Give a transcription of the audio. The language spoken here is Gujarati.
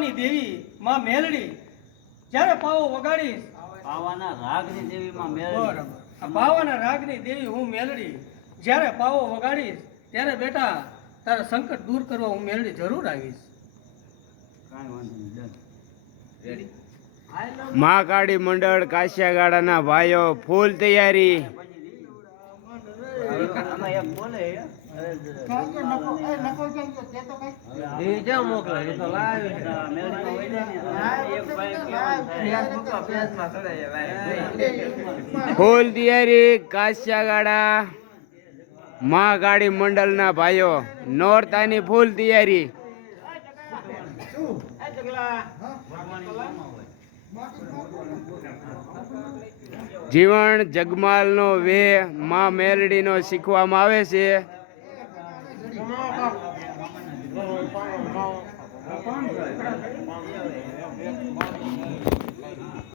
પાવાની દેવી માં મેલડી જ્યારે પાવો વગાડીશ પાવાના રાગની દેવી માં મેળવી. બરાબર. આ પાવાના રાગની દેવી હું મેલડી જ્યારે પાવો વગાડીશ ત્યારે બેટા તારા સંકટ દૂર કરવા હું મેલડી જરૂર આવીશ. કાંઈ વાંધો નહીં. ડન. રેડી. મહાકાળી મંડળ કાશિયાગાડાના ભાઈઓ ફૂલ તૈયારી. આમાં એક બોલે હે. ફૂલ તૈયારી કાશિયાગાડા મહાકાળી મંડળના ભાઈઓ નોરતાની ફૂલ તૈયારી. જીવન જગમાલનો વે માં મેલડીનો શીખવામાં આવે છે.